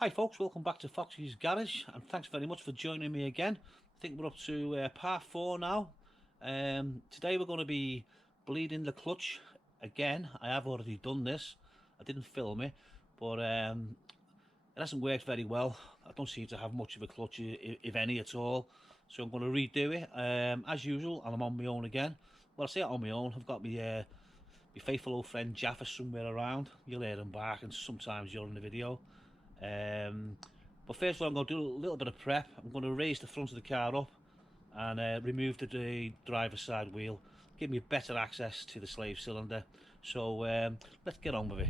Hi folks, welcome back to Foxy's Garage and thanks very much for joining me again. I think we're up to part 4 now. Today we're going to be bleeding the clutch again. I have already done this. I didn't film it, but it hasn't worked very well. I don't seem to have much of a clutch, if any at all. So I'm going to redo it as usual, and I'm on my own again. Well, I say I'm on my own. I've got my faithful old friend Jaffa somewhere around. You'll hear him back and sometimes during the video. But first of all, I'm going to do a little bit of prep. I'm going to raise the front of the car up and remove the driver's side wheel, give me better access to the slave cylinder. So let's get on with it.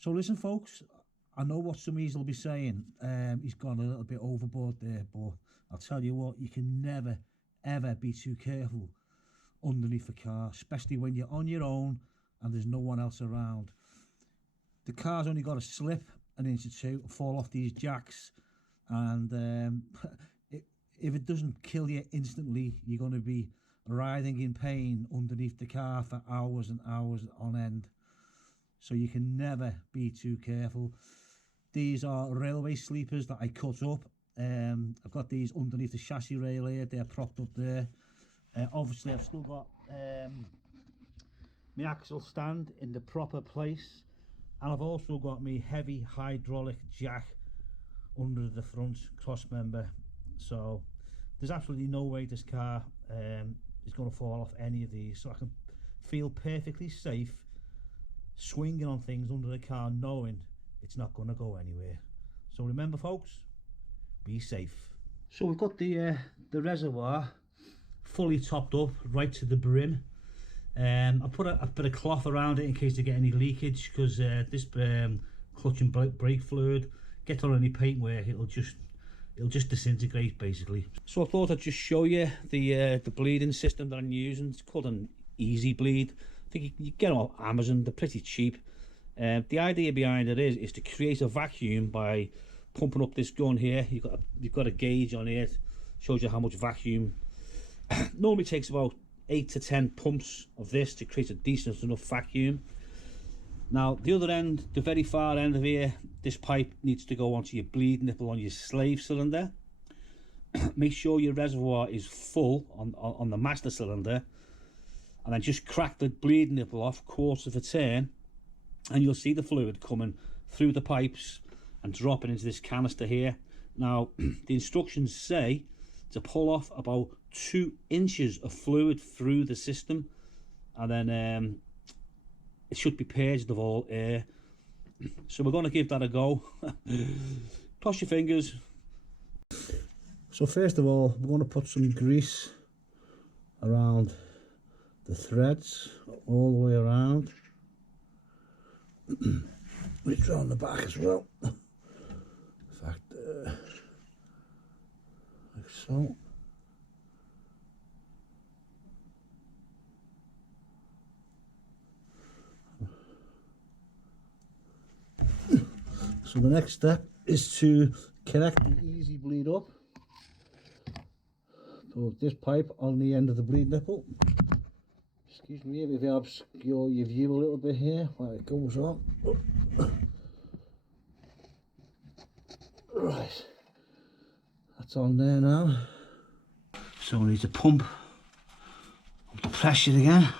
So listen folks, I know what some of you will be saying, he's gone a little bit overboard there, but I'll tell you what, you can never ever be too careful underneath the car, especially when you're on your own and there's no one else around. The car's only got to slip an inch or two and fall off these jacks, and if it doesn't kill you instantly, you're going to be writhing in pain underneath the car for hours and hours on end. So you can never be too careful. These are railway sleepers that I cut up. I've got these underneath the chassis rail here. They're propped up there. Obviously I've still got my axle stand in the proper place, and I've also got my heavy hydraulic jack under the front cross member. So there's absolutely no way this car is going to fall off any of these, so I can feel perfectly safe swinging on things under the car, knowing it's not going to go anywhere. So remember folks, be safe. So we've got the reservoir fully topped up right to the brim. I put a bit of cloth around it in case they get any leakage, because this clutch and brake fluid gets on any paintwork, it'll just disintegrate basically. So I thought I'd just show you the bleeding system that I'm using. It's called an Easy Bleed. I think you get them off Amazon, they're pretty cheap. The idea behind it is to create a vacuum by pumping up this gun here. You've got a gauge on it, shows you how much vacuum. Normally takes about 8 to 10 pumps of this to create a decent enough vacuum. Now the other end, the very far end of here, this pipe needs to go onto your bleed nipple on your slave cylinder. Make sure your reservoir is full on the master cylinder, and then just crack the bleed nipple off quarter of a turn, and you'll see the fluid coming through the pipes and dropping into this canister here. Now the instructions say to pull off about 2 inches of fluid through the system, and then it should be purged of all air. So we're going to give that a go. Cross your fingers. So first of all, we're going to put some grease around the threads all the way around, which are on the back as well. In fact, like so. So the next step is to connect the easy bleed up. So this pipe on the end of the bleed nipple. Excuse me if I obscure your view a little bit here while it goes on. Right, that's on there now. So we need to pump up the pressure again.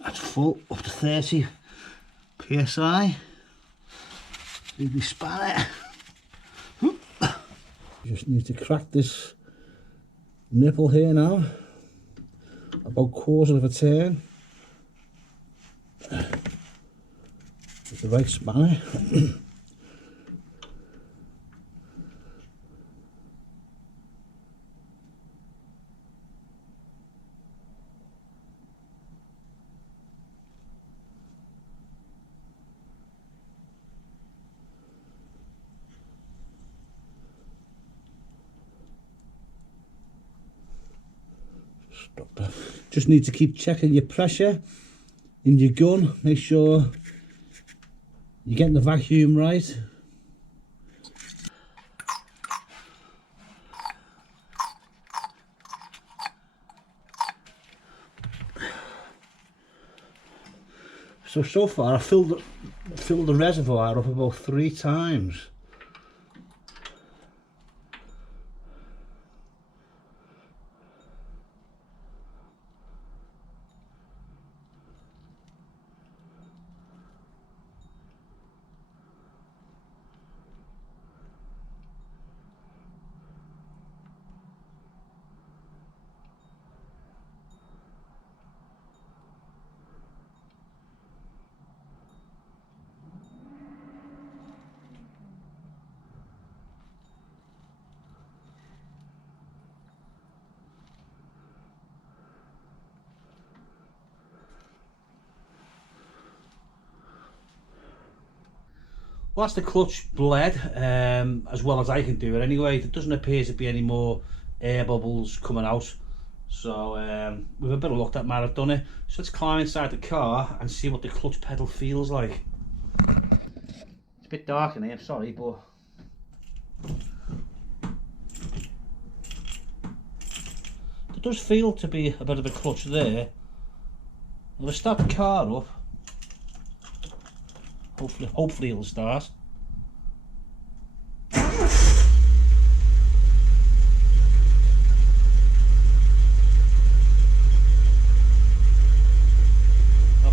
That's full, up to 30 psi. Need the spanner. Just need to crack this nipple here now, about quarter of a turn with the right spanner. Stop that. Just need to keep checking your pressure in your gun. Make sure you're getting the vacuum right. So far I filled the reservoir up about 3 times. Well, that's the clutch bled, as well as I can do it anyway. There doesn't appear to be any more air bubbles coming out. So with a bit of luck that might have done it. So let's climb inside the car and see what the clutch pedal feels like. It's a bit dark in here, I'm sorry, but there does feel to be a bit of a clutch there. I'll start the car up. Hopefully it'll start. I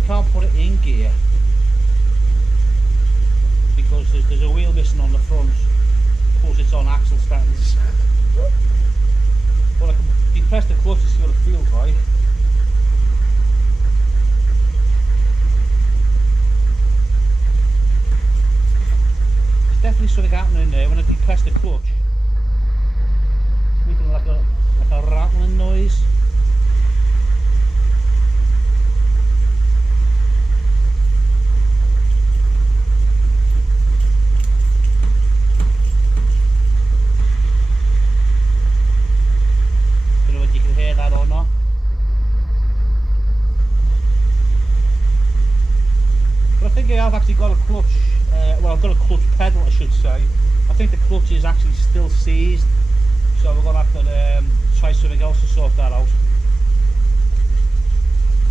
can't put it in gear because there's a wheel missing on the front. Plus it's on axle stands. But I can depress the clutch to see what it feels like. Definitely something happening there when I depress the clutch. It's making like a rattling noise. Don't know whether you can hear that or not. But I think I have actually got a clutch. Well, I've got a clutch pedal, I should say. I think the clutch is actually still seized, so we're going to have to try something else to sort that out. So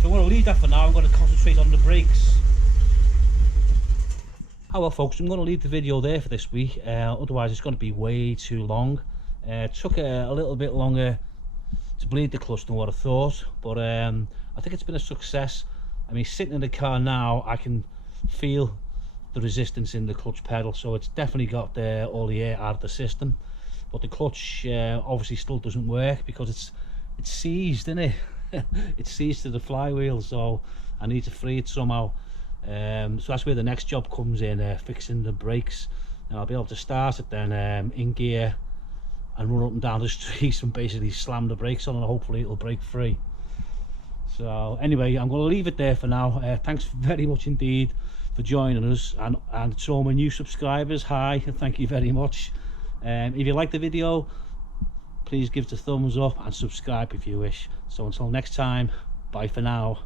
I'm going to leave that for now. I'm going to concentrate on the brakes. Oh well folks, I'm going to leave the video there for this week, otherwise it's going to be way too long. It took a little bit longer to bleed the clutch than what I thought, but I think it's been a success. I mean, sitting in the car now, I can feel the resistance in the clutch pedal, so it's definitely got all the air out of the system. But the clutch obviously still doesn't work because it's seized, isn't it? It's seized to the flywheel, so I need to free it somehow. So that's where the next job comes in, fixing the brakes. And I'll be able to start it then in gear and run up and down the streets and basically slam the brakes on, and hopefully it'll break free. So anyway, I'm going to leave it there for now. Thanks very much indeed for joining us, and to all my new subscribers, hi and thank you very much. If you like the video, please give it a thumbs up and subscribe if you wish. So until next time, bye for now.